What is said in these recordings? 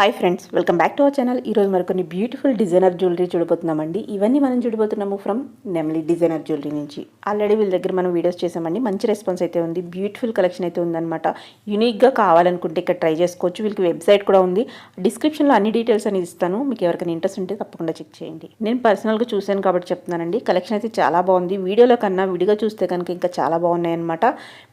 Hi friends, welcome back to our channel. ఈరోజు మరికొన్ని beautiful designer jewellery చూడబోతున్నామండి. ఇవన్నీ మనం చూడబోతున్నాము ఫ్రమ్ నెమ్లీ డిజైనర్ జ్యువెలరీ నుంచి. ఆల్రెడీ వీళ్ళ దగ్గర మనం వీడియోస్ చేసామండి. మంచి రెస్పాన్స్ అయితే ఉంది. బ్యూటిఫుల్ కలెక్షన్ అయితే ఉందన్నమాట. యూనిక్గా కావాలనుకుంటే ఇక్కడ ట్రై చేసుకోవచ్చు. వీళ్ళకి వెబ్సైట్ కూడా ఉంది. డిస్క్రిప్షన్లో అన్ని డీటెయిల్స్ అనేది ఇస్తాను. మీకు ఎవరికైనా ఇంట్రెస్ట్ ఉంటే తప్పకుండా చెక్ చేయండి. నేను పర్సనల్గా చూశాను కాబట్టి చెప్తున్నానండి. కలెక్షన్ అయితే చాలా బాగుంది. వీడియోలో కన్నా విడిగా చూస్తే కనుక ఇంకా చాలా బాగున్నాయి అనమాట.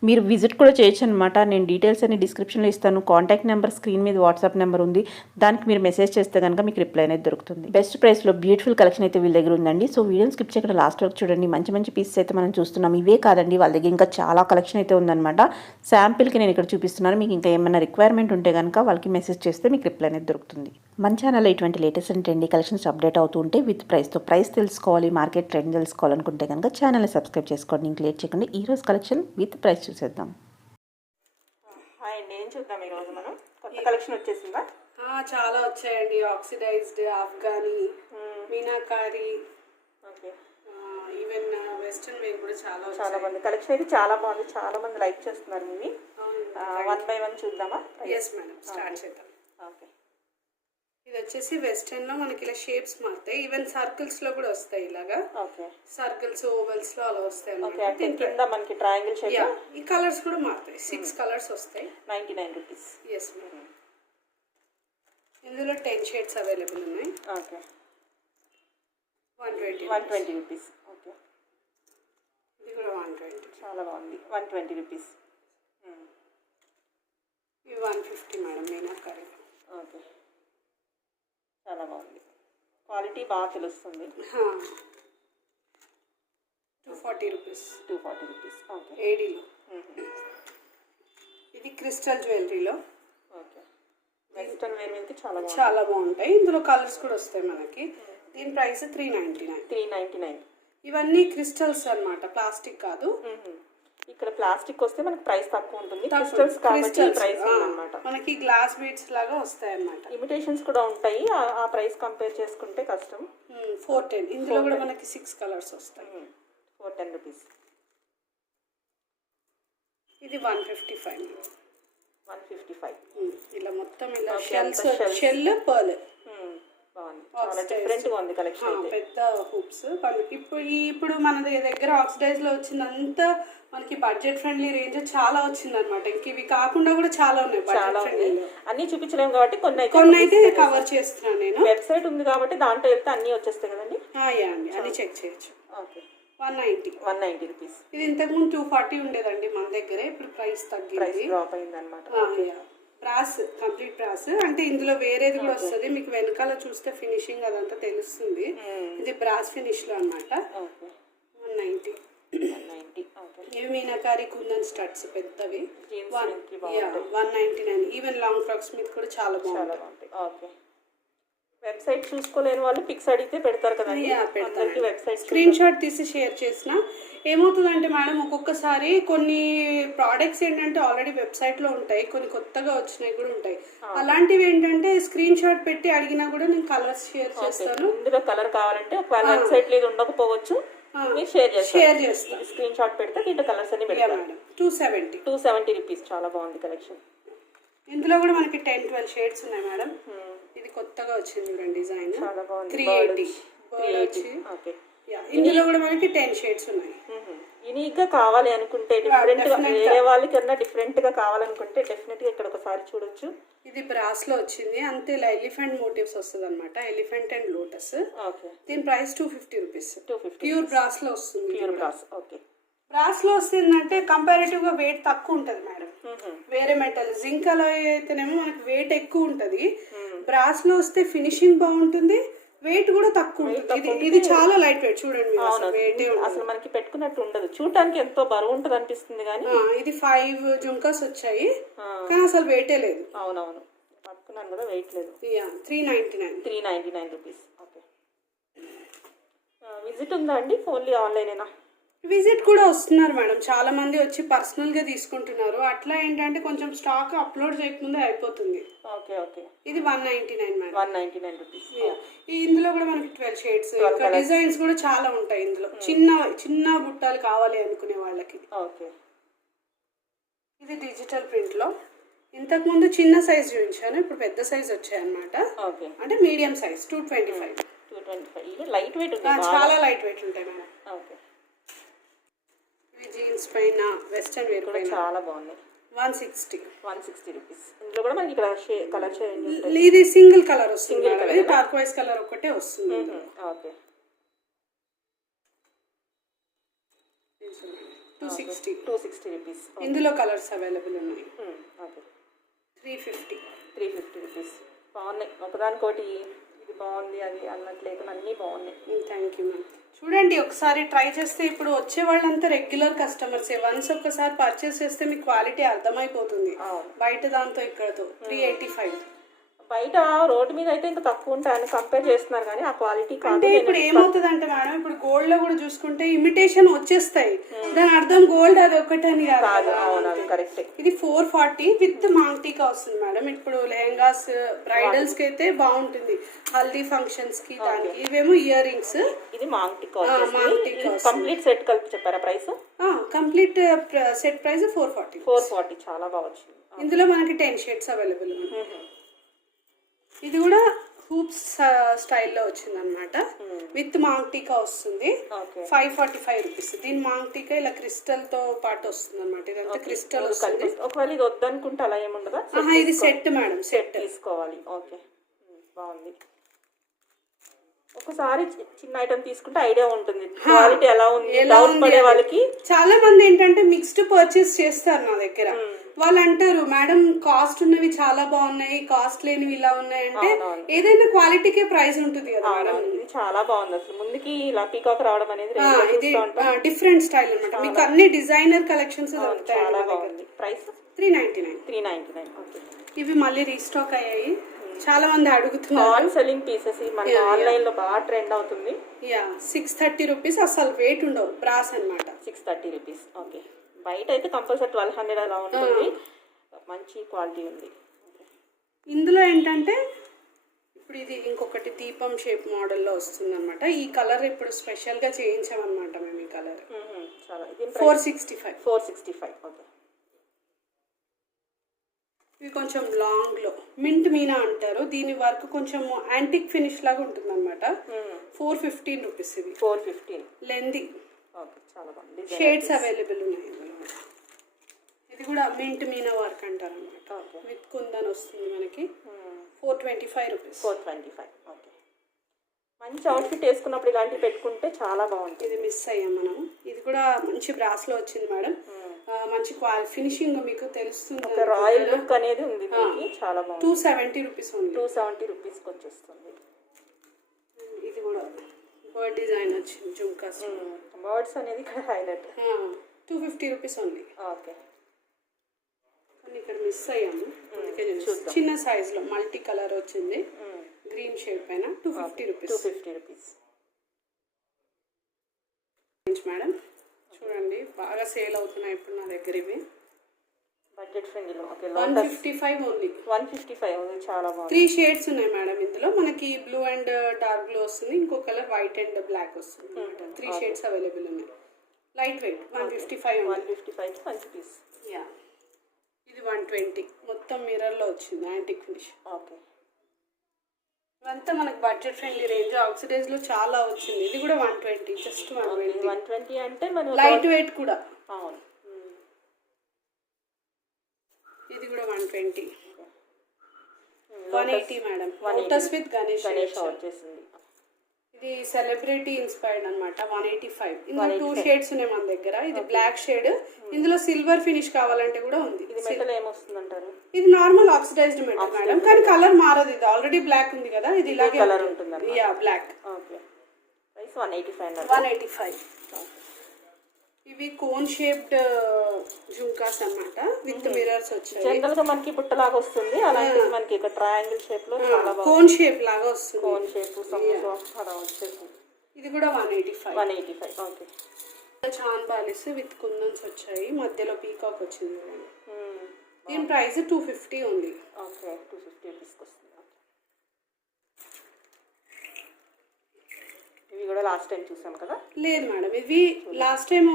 మీరు విజిట్ కూడా చేయొచ్చు అనమాట. నేను డీటెయిల్స్ అన్ని డిస్క్రిప్షన్లో ఇస్తాను. కాంటాక్ట్ నెంబర్ స్క్రీన్ మీద వాట్సాప్ నెంబర్ ఉంది. దానికి మీరు మెసేజ్ చేస్తే కనుక మీకు రిప్లై అనేది దొరుకుతుంది. బెస్ట్ ప్రైస్లో బ్యూటిఫుల్ కలెక్షన్ అయితే వీళ్ళ దగ్గర ఉందండి. సో వీడియోని స్కిప్ చేయకుండా లాస్ట్ వరకు చూడండి. మంచి మంచి పీసెస్ అయితే మనం చూస్తున్నాం. ఇవే కాదండి, వాళ్ళ దగ్గర ఇంకా చాలా కలెక్షన్ అయితే ఉందన్నమాట. శాంపిల్కి నేను ఇక్కడ చూపిస్తున్నాను. మీకు ఇంకా ఏమైనా రిక్వైర్మెంట్ ఉంటే కనుక వాళ్ళకి మెసేజ్ చేస్తే మీకు రిప్లై అనేది దొరుకుతుంది. మన ఛానల్లో ఇటువంటి లేటెస్ట్ అండి కలెక్షన్స్ అప్డేట్ అవుతూ ఉంటే విత్ ప్రైస్తో ప్రైస్ తెలుసుకోవాలి, మార్కెట్ ట్రెండ్ తెలుసుకోవాలనుకుంటే కనుక ఛానల్ని సబ్స్క్రైబ్ చేసుకోండి. ఇంక లేట్ చేయకండి ఈ రోజు కలెక్షన్ విత్ ప్రైస్ చూసేద్దాం. హాయ్ అండి, ఏం చూద్దాం ఈరోజు మనం? కొత్త కలెక్షన్ వచ్చేసిందా? చాలా వచ్చాయండి. Oxidised, Afghani, meenakari, okay, even western wear కూడా చాలా బాగుంది. కలెక్షన్ అయితే చాలా బాగుంది. చాలా మంది లైక్ చేస్తున్నారు. ఇవి 1 by 1 చూద్దామా? ఎస్ మేడం, స్టార్ట్ చేద్దాం. ఓకే, ఇది వచ్చేసి వెస్టర్న్ లో మనకి ఇలా షేప్స్ మారుతాయి. ఈవెన్ సర్కిల్స్ లో కూడా వస్తాయి. ఇలాగా ఓకే, సర్కిల్స్, ఓవెల్స్ లో అలా వస్తాయి. ఓకే, కింద మనకి ట్రయాంగిల్ షేప్. ఈ కలర్స్ కూడా మారుతాయి. 6 కలర్స్ వస్తాయి. 99 రూపీస్. ఎస్ మేడం, ఇందులో 10 షేడ్స్ అవైలబుల్ ఉన్నాయి. Okay, 120 rupees. ఓకే, ఇది కూడా 120. చాలా బాగుంది. 120 రూపీస్. ఇవి 150 మేడం, మీనాకారి. ఓకే, చాలా బాగుంది. క్వాలిటీ బాగా తెలుస్తుంది. 240 రూపీస్. 240 రూపీస్. ఓకే, ఏడీలో. ఇది క్రిస్టల్ జ్యువెలరీలో. ఓకే, వెస్టర్న్ వేర్ మీద చాలా బాగుంటాయి. ఇందులో కలర్స్ కూడా వస్తాయి మనకి. దీని ప్రైస్ 399. 399. ఇవన్నీ క్రిస్టల్స్ అన్నమాట, ప్లాస్టిక్ కాదు. ఇక్కడ ప్లాస్టిక్ వస్తే మనకి ప్రైస్ తక్కువ ఉంటుంది. క్రిస్టల్స్ కాబట్టి ప్రైస్ ఉందన్నమాట. మనకి గ్లాస్ బీడ్స్ లాగా వస్తాయి అన్నమాట. ఇమిటేషన్స్ కూడా ఉంటాయి. ఆ ప్రైస్ కంపేర్ చేసుకుంటే కష్టం. 410. ఇందులో కూడా మనకి 6 కలర్స్ వస్తాయి. 410 రూపీస్. ఇది 155. 155. ఇలా మొత్తం ఇలా షెల్ పర్ల్. చాలా డిఫరెంట్ గా ఉంది కలెక్షన్. పెద్ద హూప్స్. ఇప్పుడు మన దగ్గర ఆక్సిడైజ్ లో వచ్చిందంతా మనకి బడ్జెట్ ఫ్రెండ్లీ రేంజ్ చాలా వచ్చింది అనమాట. ఇంక ఇవి కాకుండా కూడా చాలా ఉన్నాయి. చాలా ఉన్నాయి. అన్ని చూపించలేము కాబట్టి కొన్ని అయితే కవర్ చేస్తున్నాను నేను. వెబ్సైట్ ఉంది కాబట్టి దాంట్లో వెళ్తే అన్ని వచ్చేస్తాయి కదండి. అండి, అన్ని చెక్ చేయొచ్చు. Okay, 190 rupees. ఇది ఇంతకుముందు 240 ఉండేదండి మన దగ్గర. ఇప్పుడు ప్రైస్ తగ్గింది, డ్రాప్ అయింది అనమాట. Brass, complete brass. అంటే ఇందులో వేరేది కూడా వస్తుంది. మీకు వెనకాల చూస్తే ఫినిషింగ్ అదంతా తెలుస్తుంది. ఇది బ్రాస్ ఫినిష్ లో అనమాట. 190. ఇవి మీనాకారి కుందన్ స్టడ్స్ పెద్దవి. 199. ఈవెన్ లాంగ్ ఫ్రాక్స్ మీద కూడా చాలా బాగుంటాయి. ఓకే, వెబ్సైట్ చూసుకోలేని వాళ్ళు పిక్స్ అడిగితే పెడతారు కదండి. వెబ్సైట్ స్క్రీన్ షాట్ తీసి షేర్ చేసిన ఏమవుతుందంటే మేడం, ఒక్కొక్కసారి కొన్ని ప్రోడక్ట్స్ ఏంటంటే ఆల్రెడీ వెబ్సైట్ లో ఉంటాయి, కొన్ని కొత్తగా వచ్చినాయి కూడా ఉంటాయి. అలాంటివి ఏంటంటే స్క్రీన్ షాట్ పెట్టి అడిగినా కూడా నేను కలర్స్ షేర్ చేస్తాను. ఇందులో కలర్ కావాలంటే ఒకవేళ వెబ్సైట్ లేదు ఉండకపోవచ్చు, షేర్ చేస్తాను. స్క్రీన్ షాట్ పెడితే దీంట్లో కలర్స్ అన్ని పెడతాను. 270 రూపీస్. చాలా బాగుంది కలెక్షన్. ఇందులో కూడా మనకి 10-12 షేడ్స్ ఉన్నాయి మేడం. ఇది కొత్తగా వచ్చింది చూడండి డిజైన్. చాలా బాగుంది. 380. ఇందులో కూడా మనకి 10 షేడ్స్ ఉన్నాయి. యూనిక్ గా కావాలి అనుకుంటే, డిఫరెంట్ గా, వేరే వాళ్ళకన్నా డిఫరెంట్ గా కావాలనుకుంటే డెఫినెట్ గా ఇక్కడ ఒకసారి చూడొచ్చు. ఇది బ్రాస్ లో వచ్చింది. అంతే ఇలా ఎలిఫెంట్ మోటివ్స్ వస్తుంది అనమాట. Elephant and lotus. దీని ప్రైస్ 250 రూపీస్. ప్యూర్ బ్రాస్ లో వస్తుంది. ఓకే, బ్రాస్ లో వస్తుందంటే కంపారిటివ్ గా వెయిట్ తక్కువ ఉంటది మేడం. వేరే మెటల్ జింక్ అలా అయితేనేమో మనకి వెయిట్ ఎక్కువ ఉంటది. బ్రాస్ లో వస్తే ఫినిషింగ్ బాగుంటుంది, వెయిట్ కూడా తక్కువ ఉంటుంది. ఇది చాలా లైట్ వెయిట్. చూడండి, అసలు మనకి పెట్టుకున్నట్టు ఉండదు. చూడటానికి ఎంతో బరువు ఉంటుంది అనిపిస్తుంది కానీ ఇది 5 జుంకాస్ వచ్చాయి కానీ అసలు వెయిటే లేదు. అవునవును, పట్టుకున్నాను కూడా వెయిట్ లేదు. 399 రూపీస్. ఓకే, విజిట్ ఉందా అండి? ఓన్లీ ఆన్లైనేనా? విజిట్ కూడా వస్తున్నారు మేడం. చాలా మంది వచ్చి పర్సనల్ గా తీసుకుంటున్నారు. అట్లా ఏంటంటే కొంచెం స్టాక్ అప్లోడ్ చేయకముందే అయిపోతుంది. ఓకే, ఇది 199 మేడం. 199 రూపీస్. ఇందులో కూడా మనకి 12 షేడ్స్, డిజైన్స్ కూడా చాలా ఉంటాయి ఇందులో. చిన్న బుట్టాలు కావాలి అనుకునే వాళ్ళకి. ఓకే, ఇది డిజిటల్ ప్రింట్ లో ఇంతకుముందు చిన్న సైజ్ చూపించాను, ఇప్పుడు పెద్ద సైజ్ వచ్చాయి అనమాట. ఓకే, అంటే మీడియం సైజ్ 225. 225. ఇవి లైట్ వెయిట్ ఉంటాయి, చాలా లైట్ వెయిట్ ఉంటాయి మేడం. ఓకే, ఇవి జీన్స్ పైన వెస్టర్న్ వేర్ పైన చాలా బాగున్నాయి. 160. 160 రూపీస్. ఇందులో కూడా మనకి ఇక్కడ కలర్ చేంజ్ ఉంటుంది. ఇది సింగిల్ కలర్ వస్తుంది, టార్క్వైస్ కలర్ ఒకటే వస్తుంది. Okay, 260 rupees. ఇందులో కలర్స్ అవైలబుల్ ఉన్నాయి. Okay, 350 rupees. బాగున్నాయి, ఒకదానికోటి ఇది బాగుంది అది అన్నట్టు లేకుండా అన్నీ బాగున్నాయి. Thank you ma'am. చూడండి ఒకసారి ట్రై చేస్తే, ఇప్పుడు వచ్చే వాళ్ళంతా రెగ్యులర్ కస్టమర్సే. వన్స్ ఒక్కసారి పర్చేస్ చేస్తే మీకు క్వాలిటీ అర్థమైపోతుంది బయట దాంతో ఇక్కడతో. 385. బయట రోడ్డు మీద అయితే ఇంకా తక్కువ ఉంటాయని కంపేర్ చేస్తున్నారు, కానీ ఆ క్వాలిటీ అంటే ఇప్పుడు ఏమవుతుంది అంటే మేడం, ఇప్పుడు గోల్డ్ లో కూడా చూసుకుంటే ఇమిటేషన్ వచ్చేస్తాయి, దాని అర్థం గోల్డ్ అది ఒకటని కాదు. కరెక్ట్. ఇది 440 విత్ మాంగ్టీకా వస్తుంది మేడం. ఇప్పుడు లెహంగాస్ బ్రైడల్స్ కి అయితే బాగుంటుంది, హల్దీ ఫంక్షన్స్ కి దానికి. ఇవేమో ఇయర్ రింగ్స్. ఇది మాంగ్టీకా. కంప్లీట్ సెట్ కలిపి చెప్పారా ప్రైస్? Complete set price 440. చాలా బాగా వచ్చింది. ఇందులో మనకి 10 షేడ్స్ అవైలబుల్ ఉన్నాయి. ఇది కూడా హూప్స్ స్టైల్లో వచ్చింది అనమాట, విత్ మాంగ్టీకా వస్తుంది. 545 రూపీస్. దీని మాంగ్టీకా ఇలా క్రిస్టల్ తో పాటు వస్తుంది అనమాట. ఇదంతా క్రిస్టల్ వస్తుంది. ఒకవేళ ఇది వద్దనుకుంటే అలా ఏముండదా? ఇది సెట్ మేడం, సెట్ తీసుకోవాలి. ఓకే, బాగుంది. ఒకసారి చిన్న ఐటమ్ తీసుకుంటే ఐడియా ఉంటుంది క్వాలిటీ ఎలా ఉంది డౌట్ పడే వాళ్ళకి. చాలా మంది ఏంటంటే మిక్స్డ్ పర్చేస్ చేస్తారు నా దగ్గర. వాళ్ళు అంటారు మేడం కాస్ట్ ఉన్నవి చాలా బాగున్నాయి, కాస్ట్ లేనివి ఇలా ఉన్నాయి అంటే. ఏదైనా క్వాలిటీకే ప్రైస్ ఉంటుంది కదా మేడం. ఇది చాలా బాగుంది అసలు. ముందుకి ఇలా పీకాక్ రావడం అనేది ఇది డిఫరెంట్ స్టైల్ అనమాట. మీకు అన్ని డిజైనర్ కలెక్షన్స్ దొరుకుతాయి. చాలా బాగుంది. ప్రైస్ 399. ఇవి మళ్ళీ రీస్టాక్ అయ్యాయి, చాలా మంది అడుగుతున్నారు. సెల్లింగ్ పీసెస్ మన ఆన్లైన్ లో బాగా ట్రెండ్ అవుతుంది. 630 రూపీస్. అసలు వెయిట్ ఉండవు, బ్రాస్ అనమాట. 630 రూపీస్. ఓకే, బయట అయితే కంపల్సరీ 1200 అలా ఉంటుంది. మంచి క్వాలిటీ ఉంది. ఇందులో ఏంటంటే ఇప్పుడు ఇది ఇంకొకటి దీపం షేప్ మోడల్లో వస్తుంది అనమాట. ఈ కలర్ ఇప్పుడు స్పెషల్ గా చేయించామన్నమాట మేము. ఈ కలర్ 465. ఓకే, ఇవి కొంచెం లాంగ్ లో మింట్ మీనా అంటారు. దీని వర్క్ కొంచెం యాంటిక్ ఫినిష్ లాగా ఉంటుంది అనమాట. 415 రూపీస్. ఇది 415 లెంది. ఓకే, చాలా బాగుంది. షేడ్స్ అవైలబుల్ ఉన్నాయి. ఇది కూడా మింట్ మీనా వర్క్ అంటారు అనమాట. విత్ కుందన్ వస్తుంది మనకి. 425 రూపీస్. 425. ఓకే, మంచి అవుట్ఫిట్ వేసుకున్నప్పుడు ఇలాంటివి పెట్టుకుంటే చాలా బాగుంటుంది. ఇది మిస్ అయ్యాం మనం. ఇది కూడా మంచి బ్రాస్ లో వచ్చింది మేడం. మంచి ఫినిషింగ్ మీకు తెలుస్తుంది. రాయల్ లుక్ అనేది ఉంది. చాలా బాగుంది. 270 రూపీస్ ఉంది. 270 రూపీస్కి వచ్చేస్తుంది. ఇది కూడా బర్డ్ డిజైన్ వచ్చింది, జుమ్కాస్. బర్డ్స్ అనేది ఇక్కడ హైలైట్. 250 రూపీస్ ఉంది. ఓకే, కానీ ఇక్కడ మిస్ అయ్యాము. చిన్న సైజ్ లో మల్టీ కలర్ వచ్చింది, గ్రీన్ షేడ్ పైన. 250 రూపీస్. మేడం చూడండి బాగా సేల్ అవుతున్నాయి ఇప్పుడు నా దగ్గర. ఇవి బడ్జెట్ ఫ్రెండ్లీలో. Okay, 155 only. 155 చాలా బాగుంది. 3 షేడ్స్ ఉన్నాయి మేడం ఇందులో. మనకి బ్లూ అండ్ డార్క్ బ్లూ వస్తుంది, ఇంకో కలర్ వైట్ అండ్ బ్లాక్ వస్తుంది. 3 షేడ్స్ అవైలబుల్ ఉన్నాయి. Light weight. 155 మంచి పీస్. ఇది 120. మొత్తం మిర్రర్ లో వచ్చింది, యాంటిక్ ఫినిష్. ఓకే, ఇవంతా మనకి బడ్జెట్ ఫ్రెండ్లీ రేంజ్. ఆక్సిడైజ్ లో చాలా వచ్చింది. ఇది కూడా 120. జస్ట్ 120 అంటే మనం లైట్ వెయిట్ కూడా. అవును, ఇది కూడా 120. 180 మేడం. లోటస్ విత్ గణేష్ వచ్చేసింది. ఇది సెలబ్రిటీ ఇన్స్పైర్డ్ అనమాట. 185. ఇందులో 2 షేడ్స్ ఉన్నాయి మన దగ్గర. ఇది బ్లాక్ షేడ్, ఇందులో సిల్వర్ ఫినిష్ కావాలంటే కూడా ఉంది. ఇది మెటల్ ఏమొస్తుంది అంటారు? ఇది నార్మల్ ఆక్సిడైజ్డ్ మెటల్ మేడం, కానీ కలర్ మారదు. ఇది ఆల్రెడీ బ్లాక్ ఉంది కదా, ఇది ఇలాగే కలర్ ఉంటుంది. బ్లాక్. Okay, price 185. 185. ఇవి కోన్ షేప్డ్ జుంకాస్ అన్నమాట, విత్ మిర్రర్స్ వచ్చాయి. జనరల్ గా మనకి బుట్టలాగా వస్తుంది, అలాంటిది మనకి ఇక్కడ ట్రయాంగిల్ షేప్ లో చాలా బాగుంది. కోన్ షేప్ లాగా వస్తుంది. కోన్ షేప్ సమోసా అలా వచ్చేసింది. ఇది కూడా 185. 185. ఓకే, చాన్ బాలిస్ విత్ కుందన్స్ వచ్చాయి, మధ్యలో పీకాక్ వచ్చింది. దీని ప్రైస్ 250 ఉంది. ఓకే, 250 రూపీస్కి వస్తుంది. ఇవి కూడా లాస్ట్ టైం చూసాం కదా? లేదు మేడం, ఇవి లాస్ట్ టైం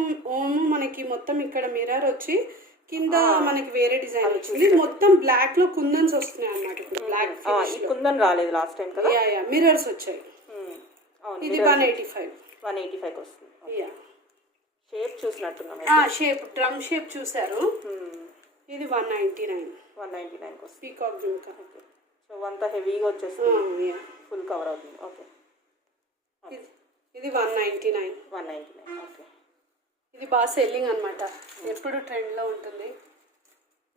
మనకి మొత్తం ఇక్కడ మిర్రర్ వచ్చి కింద మనకి వేరే డిజైన్ వచ్చింది. మొత్తం బ్లాక్ లో కుందన్స్ వస్తున్నాయి అన్నమాట. ఇప్పుడు బ్లాక్ ఈ కుందన్ రాలేదు లాస్ట్ టైం కదా. మిర్రర్స్ వచ్చాయి. ఇది 185. 185 వస్తుంది. షేప్ చూసినట్టున్నాం. షేప్ డ్రమ్ షేప్ చూసారు. ఇది 199. 199 వస్తుంది. పీకాక్ జుమ్కా. సో అంతా హెవీగా వచ్చేస్తుంది, ఫుల్ కవర్ అవుతుంది. ఓకే, ఇది 199. 199. ఓకే, ఇది బాగా సెల్లింగ్ అనమాట, ఎప్పుడు ట్రెండ్ లో ఉంటుంది.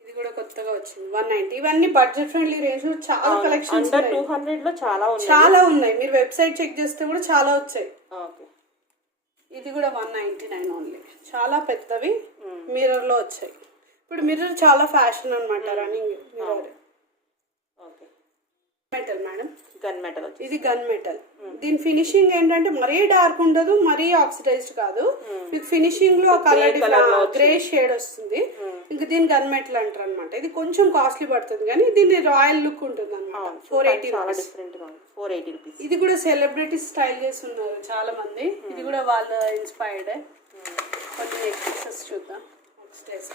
ఇది కూడా కొత్తగా వచ్చింది 190. ఇవన్నీ బడ్జెట్ ఫ్రెండ్లీ రేంజ్. చాలా కలెక్షన్స్ 200 లో చాలా ఉన్నాయి. మీరు వెబ్సైట్ చెక్ చేస్తే కూడా చాలా వచ్చాయి. ఓకే, ఇది కూడా 199 ఓన్లీ. చాలా పెద్దవి మిర్రర్ లో వచ్చాయి. ఇప్పుడు మిర్రర్ చాలా ఫ్యాషన్ అనమాట, running mirror. Okay, metal madam, gun metal. ఇది గన్ మెటల్. దీని ఫినిషింగ్ ఏంటంటే మరీ డార్క్ ఉండదు, మరీ ఆక్సిడైజ్డ్ కాదు. మీకు ఫినిషింగ్ లో కలర్ గ్రే షేడ్ వస్తుంది. ఇంకా దీని గన్ మెటల్ అంటారు అనమాట. ఇది కొంచెం కాస్ట్లీ పడుతుంది కానీ దీని రాయల్ లుక్ ఉంటుంది అనమాట. 480 రూపీస్. ఇది కూడా సెలబ్రిటీ స్టైల్ చేసి ఉన్నారు చాలా మంది. ఇది కూడా వాళ్ళ ఇన్స్పైర్డ్. కొన్ని నెక్ పీసెస్ చూద్దాం. నెక్స్ట్ డేస్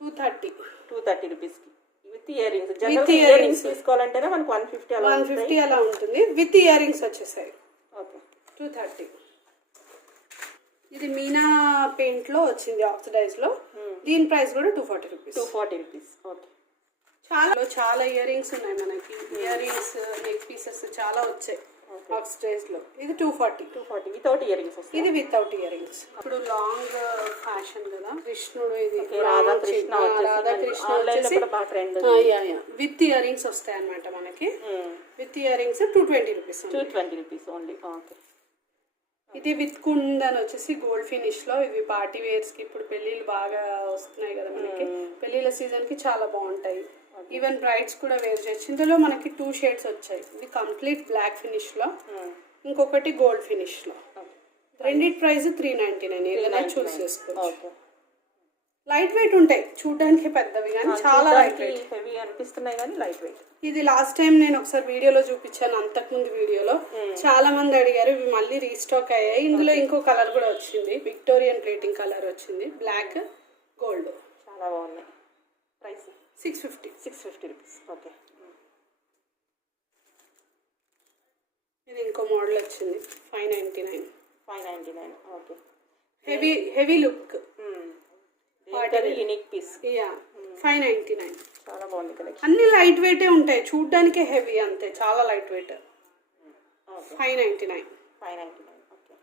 230 రూపీస్ కి with earrings. General earrings తీసుకోవాలంటేనే మనకు 150 అలా ఉంటుంది. విత్ ఇయర్ రింగ్స్ వచ్చేసాయి. ఓకే, 230. ఇది మీనా పెయింట్ లో వచ్చింది, ఆక్సిడైజ్ లో. దీని ప్రైస్ కూడా 240 రూపీస్. 240 రూపీస్. ఓకే, చాలా ఇయర్ రింగ్స్ ఉన్నాయి మనకి. ఇయర్ రింగ్స్, నెక్ పీసెస్ చాలా వచ్చాయి ఆక్సిడైజ్ లో. ఇది 240 వితౌట్ ఇయర్ రింగ్స్. ఇది వితౌట్ ఇయర్ రింగ్స్. ఇప్పుడు లాంగ్ ఫ్యాషన్ కదా, కృష్ణుడు. ఇది రాధాకృష్ణ వచ్చేసి విత్ ఇయర్ రింగ్స్ వస్తాయి అనమాట మనకి. With ear rings 220 rupees. 220 rupees only. Okay, ఇది విత్ కుందన్ వచ్చేసి గోల్డ్ ఫినిష్ లో. ఇవి పార్టీ వేర్స్ కి ఇప్పుడు పెళ్లిళ్ళు బాగా వస్తున్నాయి కదా మనకి. పెళ్లిళ్ళ సీజన్ కి చాలా బాగుంటాయి. ఈవెన్ బ్రైడ్స్ కూడా వేర్ చేయొచ్చు. ఇందులో మనకి 2 షేడ్స్ వచ్చాయి. ఇది కంప్లీట్ బ్లాక్ ఫినిష్ లో, ఇంకొకటి గోల్డ్ ఫినిష్ లో. రెండిటి ప్రైస్ 399. ఏదైనా చూస్ చేసుకోవచ్చు. లైట్ వెయిట్ ఉంటాయి, చూడడానికి పెద్దవి కానీ చాలా లైట్ వెయిట్. హెవీ అనిపిస్తున్నాయి కానీ లైట్ వెయిట్. ఇది లాస్ట్ టైం నేను ఒకసారి వీడియోలో చూపించాను, అంతకుముందు వీడియోలో చాలా మంది అడిగారు. ఇవి మళ్ళీ రీస్టాక్ అయ్యాయి. ఇందులో ఇంకో కలర్ కూడా వచ్చింది, విక్టోరియన్ ప్లేటింగ్ కలర్ వచ్చింది, బ్లాక్ గోల్డ్. చాలా బాగున్నాయి. Price 650 rupees. ఓకే, ఇది ఇంకో మోడల్ వచ్చింది 599. Okay, heavy look unique piece. 599. చాలా బాగుంది కలెక్షన్. అన్ని లైట్ వెయిటే ఉంటాయి, చూడడానికే హెవీ అంతే, చాలా లైట్ వెయిట్. 599. ఓకే,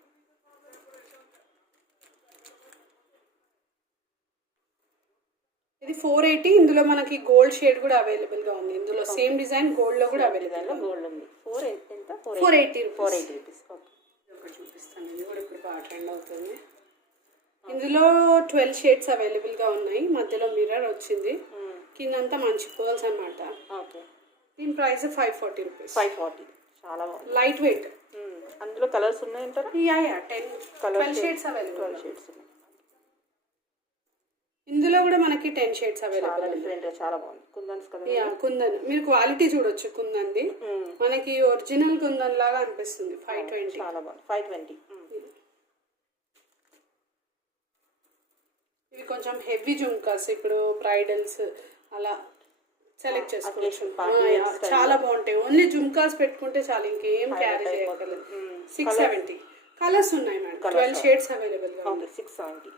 ఇది 480. ఇందులో మనకి గోల్డ్ షేడ్ కూడా అవైలబుల్ గా ఉంది. ఇందులో సేమ్ డిజైన్ గోల్డ్ లో కూడా అవైలబుల్ గా గోల్డ్ ఉంది. 480 రూపీస్. ఓకే, ఒకటి చూపిస్తాను. ఇది కూడా ఇప్పుడు బాగా ట్రెండ్ అవుతుంది. ఇందులో 12 షేడ్స్ అవైలబుల్ గా ఉన్నాయి. మధ్యలో మిర్రర్ వచ్చింది, కిందంతా మంచి పర్ల్స్ అన్నమాట. ఓకే, దీని ప్రైస్ 540 రూపీస్. 540. చాలా బాగుంది, లైట్ వెయిట్. అందులో కలర్స్ ఉన్నాయంటారా? 12 shades available. ఇందులో కూడా మనకి 10 షేడ్స్ అవైలబుల్. డిఫరెంట్ గా చాలా బాగుంది. కుందన్స్ కదా. కుందన్ మీరు క్వాలిటీ చూడొచ్చు. కుందన్ది మనకి ఒరిజినల్ కుందన్ లాగా అనిపిస్తుంది. 520. చాలా బాగుంది. 520. ఇవి కొంచెం హెవీ జుంకాస్, ఇప్పుడు బ్రైడల్స్ అలా సెలెక్ట్ చేసుకోవచ్చు. చాలా బాగుంటాయి. ఓన్లీ జుంకాస్ పెట్టుకుంటే చాలు, ఇంకేం క్యారీ చేయగలదు. 670 కలర్స్ ఉన్నాయి మేడం. 12 షేడ్స్ అవైలబుల్ గా ఉంది. 670.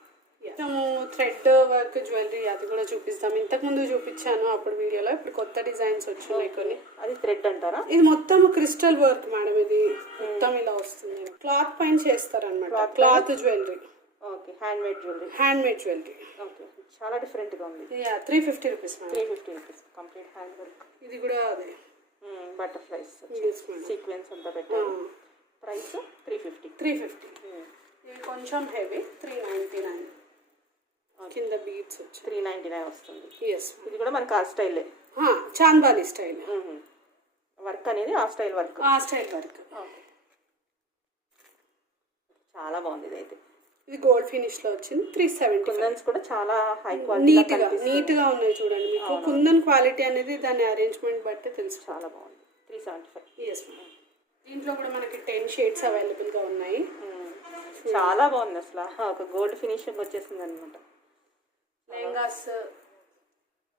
థ్రెడ్ వర్క్ జ్యువెలరీ అది కూడా చూపిస్తాం. ఇంతకు ముందు చూపించాను అప్పుడు వీడియోలో. ఇప్పుడు కొత్త డిజైన్స్ వచ్చినాయి కొన్ని. అది థ్రెడ్ అంటారా? ఇది మొత్తం క్రిస్టల్ వర్క్ మేడం. ఇది మొత్తం ఇలా వస్తుంది. క్లాత్ పైన చేస్తారనమాట. Cloth jewellery. Okay, hand made jewellery. Okay, చాలా డిఫరెంట్ గా ఉంది. 350 rupees. 350 rupees complete hand work. ఇది కూడా అదే బటర్ఫ్లైస్ సీక్వెన్స్ అంతా పెట్టారు. ప్రైస్ 350. ఇది కొంచెం హెవీ 399. కింద బీడ్స్ వచ్చి 399 వస్తుంది. ఇది కూడా మనకి ఆ స్టైల్, చాంద్బాలి స్టైల్ వర్క్ అనేది. ఆ స్టైల్ వర్క్. చాలా బాగుంది. ఇది అయితే ఇది గోల్డ్ ఫినిష్ లో వచ్చింది. 370. కుందన్స్ కూడా చాలా హై క్వాలిటీ, నీట్ గా ఉన్నాయి చూడండి. మీకు కుందన్ క్వాలిటీ అనేది దాని అరేంజ్మెంట్ బట్టి తెలుసు. చాలా బాగుంది. 375. దీంట్లో కూడా మనకి 10 షేడ్స్ అవైలబుల్ గా ఉన్నాయి. చాలా బాగుంది. అసలు ఒక గోల్డ్ ఫినిషింగ్ వచ్చేసింది అనమాట. లెహంగాస్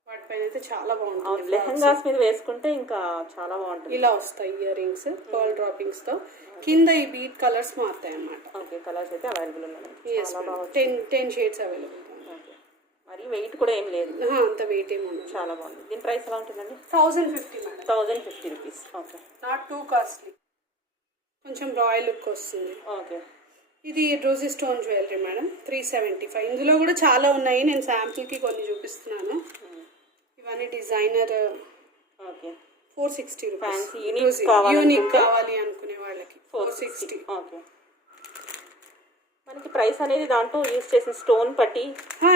వాటిపైన అయితే చాలా బాగుంటుంది. అవును, లెహంగాస్ మీద వేసుకుంటే ఇంకా చాలా బాగుంటుంది. ఇలా వస్తాయి ఇయర్ రింగ్స్ పర్ల్ డ్రాపింగ్స్ తో. కింద ఈ బీట్ కలర్స్ మారుతాయి అన్నమాట. ఓకే, కలర్స్ అయితే అవైలబుల్ ఉన్నాయి. చాలా బాగా 10 షేడ్స్ అవైలబుల్. ఓకే, మరి వెయిట్ కూడా ఏం లేదు, అంత వెయిట్ ఏమి ఉండదు. చాలా బాగుంది. దీని ప్రైస్ ఎలా ఉంటుందండి? 1050 madam. 1050 rupees. Okay, not too costly, కొంచెం రాయల్ లుక్ వస్తుంది. ఓకే. ఇది రోజీ స్టోన్ జ్యువెలరీ మేడం, 375. ఇందులో కూడా చాలా ఉన్నాయి, నేను శాంపుల్కి కొన్ని చూపిస్తున్నాను. ఇవన్నీ డిజైనర్. Okay, 460 rupees. యూనిక్ కావాలి అనుకునే వాళ్ళకి 460. ఓకే, మనకి ప్రైస్ అనేది దాంట్లో యూజ్ చేసిన స్టోన్ పట్టి.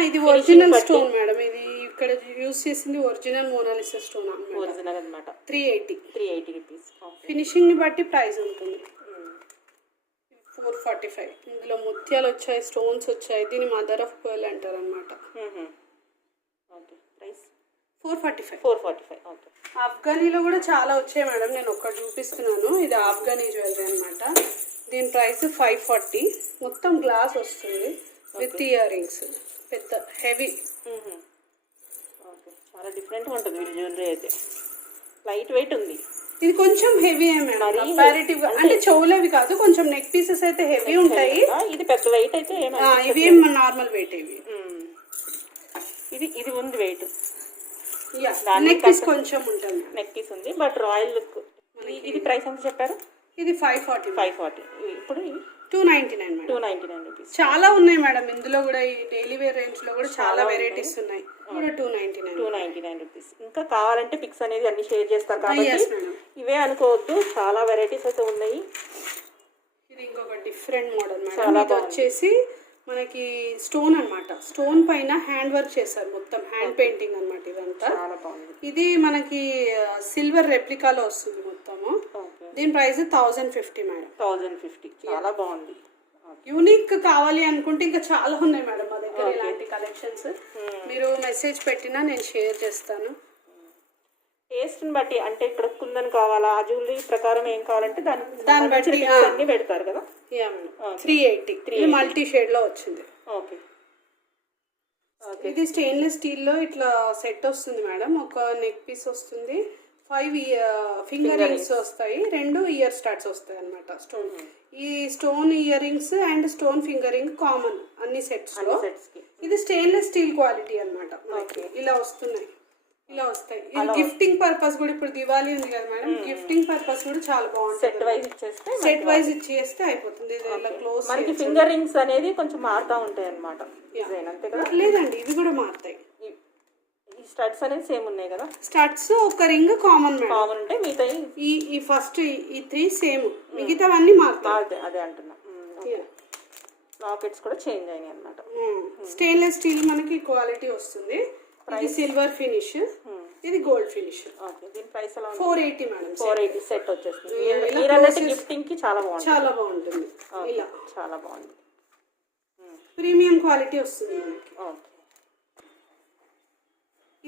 ఇది ఒరిజినల్ స్టోన్ మేడం. ఇది ఇక్కడ యూజ్ చేసింది ఒరిజినల్ మోనాలిసా స్టోన్ ఒరిజినల్ అనమాట. 380 రూపీస్. ఫినిషింగ్ ని బట్టి ప్రైస్ ఉంటుంది. 445. ఇందులో ముత్యాలు వచ్చాయి, స్టోన్స్ వచ్చాయి. దీని మదర్ ఆఫ్ పర్ల్ అంటారు అనమాట. Okay, price 445. ఓకే. ఆఫ్ఘనీలో కూడా చాలా వచ్చాయి మేడం, నేను ఒక్కటి చూపిస్తున్నాను. ఇది ఆఫ్ఘనీ జ్యువెలరీ అనమాట. దీని ప్రైస్ 540. మొత్తం గ్లాస్ వస్తుంది విత్ ఇయర్ రింగ్స్. పెద్ద హెవీ. ఓకే, చాలా డిఫరెంట్గా ఉంటుంది వీడి జ్యువెలరీ అయితే. లైట్ వెయిట్ ఉంది. ఇది కొంచెం హెవీ మేడం కంపారిటివ్, అంటే చెవులవి కాదు, కొంచెం నెక్ పీసెస్ అయితే హెవీ ఉంటాయి. ఇది పెద్ద వెయిట్ అయితే ఇవి ఏం నార్మల్ వెయిట్. ఇవి ఇది ఉంది వెయిట్. నెక్ పీస్ కొంచెం ఉంటుంది. నెక్ పీస్ ఉంది బట్ రాయల్ లుక్. ఇది ప్రైస్ ఎంత చెప్పారు? ఇది 540. ఇప్పుడు ఇవి 299 మేడం. 299 రూపీస్. చాలా ఉన్నాయి మేడం ఇందులో కూడా. ఈ డైలీ వేర్ రేంజ్ లో కూడా చాలా వెరైటీస్ ఉన్నాయి. కూడా 299 రూపీస్. ఇంకా కావాలంటే పిక్స్ అనేది అన్ని షేర్ చేస్తారు కాబట్టి ఇవే అనుకోవద్దు, చాలా వెరైటీస్ అయితే ఉన్నాయి. ఇది ఇంకొక డిఫరెంట్ మోడల్ మేడం. ఇది వచ్చేసి మనకి స్టోన్ అన్నమాట. స్టోన్ పైన హ్యాండ్ వర్క్ చేశారు, మొత్తం హ్యాండ్ పెయింటింగ్ అన్నమాట ఇదంతా. చాలా బాగుంది. ఇది మనకి సిల్వర్ రెప్లికాలో వస్తుంది మొత్తము. దీని ప్రైస్ 1050 మేడం. 1050. చాలా బాగుంది. యూనిక్ కావాలి అనుకుంటే ఇంకా చాలా ఉన్నాయి మేడం మా దగ్గర ఇలాంటి కలెక్షన్స్. మీరు మెసేజ్ పెట్టినా నేను షేర్ చేస్తాను. టేస్ట్ని బట్టి, అంటే ఇక్కడ కుందన్ కావాలా, ఆ జ్యువెలరీ ప్రకారం ఏం కావాలంటే దాన్ని బట్టి అన్ని పెడతారు కదా. 380 మల్టీ షేడ్ లో వచ్చింది. ఓకే, ఇది స్టెయిన్లెస్ స్టీల్ లో ఇట్లా సెట్ వస్తుంది మేడం. ఒక నెక్ పీస్ వస్తుంది, 5 ఫింగర్ రింగ్స్ వస్తాయి, 2 ఇయర్ స్టార్ట్స్ వస్తాయి అన్నమాట. స్టోన్ ఈ stone ear rings and stone finger ring common అన్ని సెట్స్ లో. ఇది స్టెయిన్లెస్ స్టీల్ క్వాలిటీ అన్నమాట. ఇలా వస్తున్నాయి, ఇలా వస్తాయి. ఇది గిఫ్టింగ్ పర్పస్ కూడా, ఇప్పుడు దివాళీ ఉంది కదా మేడం, గిఫ్టింగ్ పర్పస్ కూడా చాలా బాగుంటుంది. సెట్ వైజ్ ఇచ్చేస్తే అయిపోతుంది. ఇది ఇలా క్లోజ్. మనకి ఫింగర్ రింగ్స్ అనేది కొంచెం మారుతా ఉంటాయి అన్నమాట. అంతే కదా? లేదండి, ఇవి కూడా మారుతాయి. ఈ స్టడ్స్ అనేది సేమ్ ఉన్నాయి కదా. స్టడ్స్ ఒక రింగ్ కామన్ ఉంటే మిగతా ఈ ఫస్ట్ ఈ 3 సేమ్, మిగతావన్నీ మారుతాయి. అదే అంటున్నా. లాకెట్స్ కూడా చేంజ్ అయినాయి అన్నమాట. స్టెయిన్లెస్ స్టీల్ మనకి క్వాలిటీ వస్తుంది. ఇది సిల్వర్ ఫినిష్, ఇది గోల్డ్ ఫినిష్. దీని ప్రైస్ ఎలా? 480 మేడం. 480 సెట్ వచ్చేస్తుంది. మీరన్నట్టు గిఫ్టింగ్ కి చాలా బాగుంటుంది. ఇలా చాలా బాగుంది. ప్రీమియం క్వాలిటీ వస్తుంది మనకి. ఓకే,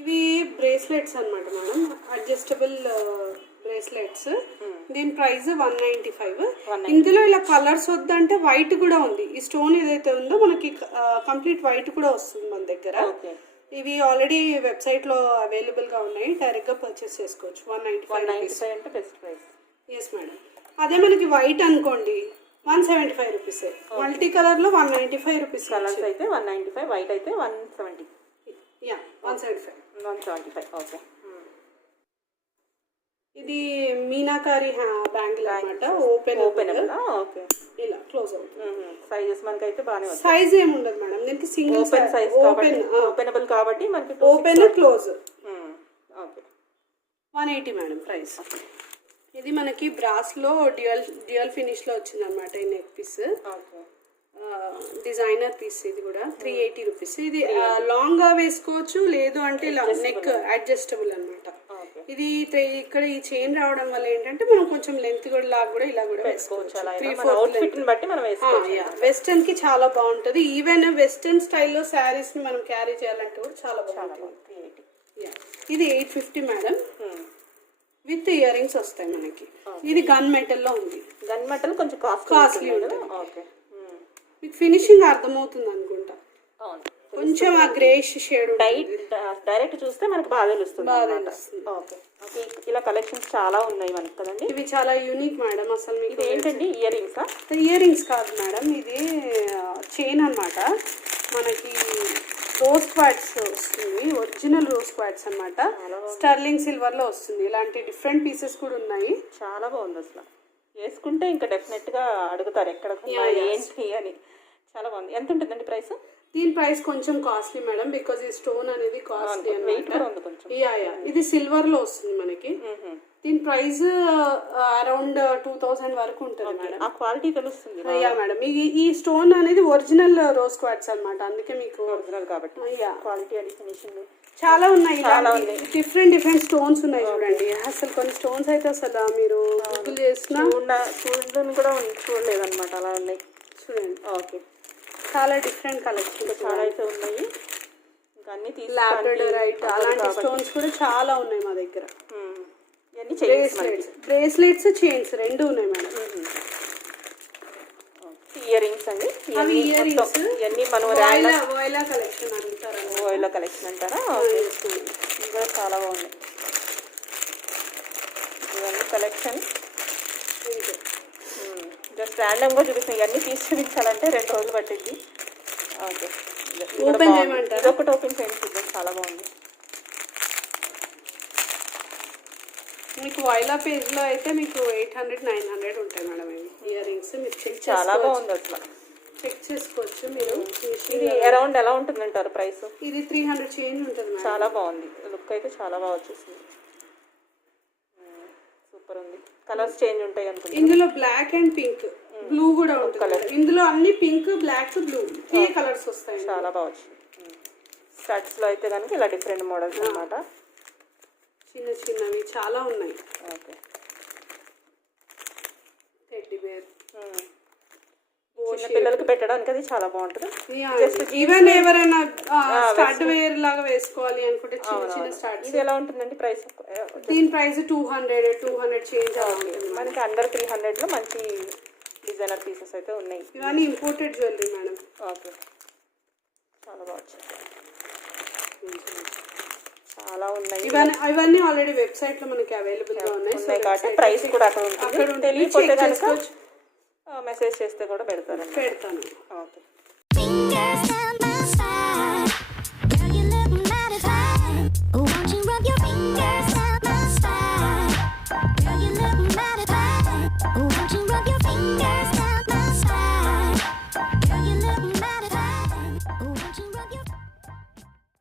ఇవి బ్రేస్లెట్స్ అన్నమాట మేడం, అడ్జస్టబుల్ బ్రేస్లెట్స్. దీని ప్రైస్ 195. ఇందులో ఇలా కలర్స్ వద్దంటే వైట్ కూడా ఉంది. ఈ స్టోన్ ఏదైతే ఉందో మనకి కంప్లీట్ వైట్ కూడా వస్తుంది మన దగ్గర. ఇవి ఆల్రెడీ వెబ్సైట్ లో అవైలబుల్ గా ఉన్నాయి, డైరెక్ట్ గా పర్చేస్ చేసుకోవచ్చు. 195 అంటే బెస్ట్ ప్రైస్. Yes madam. అదే మనకి వైట్ అనుకోండి 175 రూపీస్. మల్టీ కలర్ లో 195 రూపీస్. కలర్స్ అయితే 195, వైట్ అయితే 170. 175. ఓకే. ఇది మీనాకారి బ్యాంగిల్ అన్నమాట. ఓపెన్. ఓకే, ఇలా క్లోజ్ అవుతుంది. సైజెస్ మనకైతే బాగానే వస్తాయి. సైజ్ ఏమి ఉండదు మేడం దీనికి, సింగిల్ ఓపెన్ సైజ్ ఓపెనబుల్ కాబట్టి మనకి open close. Okay, 180 madam price. ఇది మనకి బ్రాస్ లో డ్యూయల్ ఫినిష్ లో వచ్చింది అనమాట ఈ నెక్ పీస్. Designer piece. ఇది కూడా 380 రూపీస్. ఇది లాంగ్ గా వేసుకోవచ్చు, లేదు అంటే నెక్ అడ్జస్టబుల్ అనమాట. ఇది ఇక్కడ ఈ చైన్ రావడం వల్ల ఏంటంటే మనం కొంచెం లెంత్ కూడా ఇలా కూడా వేసుకోవచ్చు. 3/4 బట్టి మనం వేసుకోవచ్చు. వెస్టర్న్ కి చాలా బాగుంటది. ఈవెన్ వెస్టర్న్ స్టైల్లో శారీస్ ని మనం క్యారీ చేయాలంటే కూడా చాలా బాగుంటుంది. ఇది 850 మేడం. విత్ ఇయర్ రింగ్స్ వస్తాయి మనకి. ఇది గన్ మెటల్ లో ఉంది. గన్ మెటల్ కొంచెం కాస్ట్లీ ఉంటుంది. మీకు ఫినిషింగ్ అర్థమవుతుంది అనుకుంటా. కొంచెం ఆ గ్రేష్ షేడ్ డైరెక్ట్ చూస్తే మనకు బాగా తెలుస్తుంది బాగా అన్నమాట. తెలుస్తుంది. ఓకే ఓకే, ఇలా కలెక్షన్స్ చాలా ఉన్నాయి మనకి కదండి. ఇవి చాలా యూనిక్ మేడం. అసలు మీకు ఇది ఏంటండి, ఇయర్ రింగ్సా? ఇయర్ రింగ్స్ కాదు మేడం, ఇది చైన్ అన్నమాట. మనకి రోజ్ క్వాడ్స్ వస్తుంది, ఒరిజినల్ రోజ్ క్వాడ్స్ అన్నమాట. స్టర్లింగ్ సిల్వర్ లో వస్తుంది. ఇలాంటి డిఫరెంట్ పీసెస్ కూడా ఉన్నాయి. చాలా బాగుంది అసలు. వేసుకుంటే ఇంకా డెఫినెట్ గా అడుగుతారు ఎక్కడ కొన్నావు, ఏంటి అని. చాలా బాగుంది. ఎంత ఉంటుందండి ప్రైస్? దీని ప్రైస్ కొంచెం కాస్ట్లీ మేడం, బికాజ్ ఈ స్టోన్ అనేది కాస్ట్లీ వెయిట్ కూడా ఉంది కొంచెం. ఇది సిల్వర్ లో వస్తుంది మనకి. దీని ప్రైస్ అరౌండ్ 2000 వరకు ఉంటుంది మేడం. ఆ క్వాలిటీ తెలుస్తుంది. మేడం ఈ స్టోన్ అనేది ఒరిజినల్ రోజ్ క్వాడ్స్ అన్నమాట, అందుకే మీకు ఒరిజినల్ కాబట్టి క్వాలిటీ అండ్ ఫినిషింగ్ చాలా ఉన్నాయి. డిఫరెంట్ స్టోన్స్ ఉన్నాయి చూడండి. అసలు కొన్ని స్టోన్స్ అయితే అసలు మీరు గూగుల్ చేసిన చూడని కూడా చూడలేదన్నమాట, అలా ఉన్నాయి చూడండి. ఓకే, చాలా డిఫరెంట్ కలెక్షన్ చాలా అయితే ఉన్నాయి. ఇంకా అన్ని లాబ్రడోరైట్ అలాంటి స్టోన్స్ కూడా చాలా ఉన్నాయి మా దగ్గర. ఇవన్నీ బ్రేస్లెట్స్ చైన్స్ రెండు ఉన్నాయి మేడం. ఇయర్ రింగ్స్ అండి. అవి ఇయర్ రింగ్స్ ఇవన్నీ మనం వాయిలా కలెక్షన్ అంటారు. ఓయిలో కలెక్షన్ అంటారా? ఇవి కూడా చాలా బాగున్నాయి. ఇవన్నీ కలెక్షన్ జస్ట్ ర్యాండమ్గా చూపిస్తాను. ఇవన్నీ తీసి చూపించాలంటే 2 రోజులు పట్టింది. ఓకే, ఓపెన్ చేయమంటారు. ఇదొకటి ఓపెన్ చేయండి చూద్దాం. చాలా బాగుంది. మీకు వాయిలా పేజ్ లో అయితే మీకు 800-900 ఉంటాయి మేడం. ఇయర్ రింగ్స్ మీరు చాలా బాగుంది అసలు. చెక్ చేసుకోవచ్చు మీరు. ఇది అరౌండ్ ఎలా ఉంటుందంటారు ప్రైస్? ఇది 300 చేంజ్ ఉంటుంది మేడం. చాలా బాగుంది. లుక్ అయితే చాలా బాగా వచ్చేసింది. సూపర్ ఉంది. కలర్స్ చేంజ్ ఉంటాయి అనుకుంటా. ఇందులో బ్లాక్ అండ్ పింక్, బ్లూ కూడా ఉంటుంది. ఇందులో అన్ని పింక్, బ్లాక్, బ్లూ 3 కలర్స్ వస్తాయి. చాలా బాగా వచ్చింది. స్టడ్స్ లో అయితే కనుక ఇలా డిఫరెంట్ మోడల్స్ అన్నమాట. చిన్నవి చాలా ఉన్నాయి. ఓకే, టెడ్డీ బేర్ చిన్న పిల్లలకి పెట్టడానికి అది చాలా బాగుంటుంది. ఈవెన్ ఎవరైనా స్టడ్ వేర్ లాగా వేసుకోవాలి అనుకుంటే చిన్న స్టడ్స్. ఇది ఎలా ఉంటుందండి ప్రైస్? దీని ప్రైస్ 200 చేంజ్ అవుతుంది. మనకి అండర్ 300 లో మంచి డిజైనర్ పీసెస్ అయితే ఉన్నాయి. ఇవన్నీ ఇంపోర్టెడ్ జ్యువెలరీ మేడం. ఓకే, చాలా బాగా వచ్చింది. చాలా ఉన్నాయి. ఇవన్నీ ఆల్రెడీ వెబ్సైట్ లో మనకి అవైలబుల్ గా ఉన్నాయి కాబట్టి ప్రైస్ కూడా అక్కడ ఉంటుంది. తెలియకపోతే కనుక మెసేజ్ చేస్తే కూడా పెడతాను. ఓకే.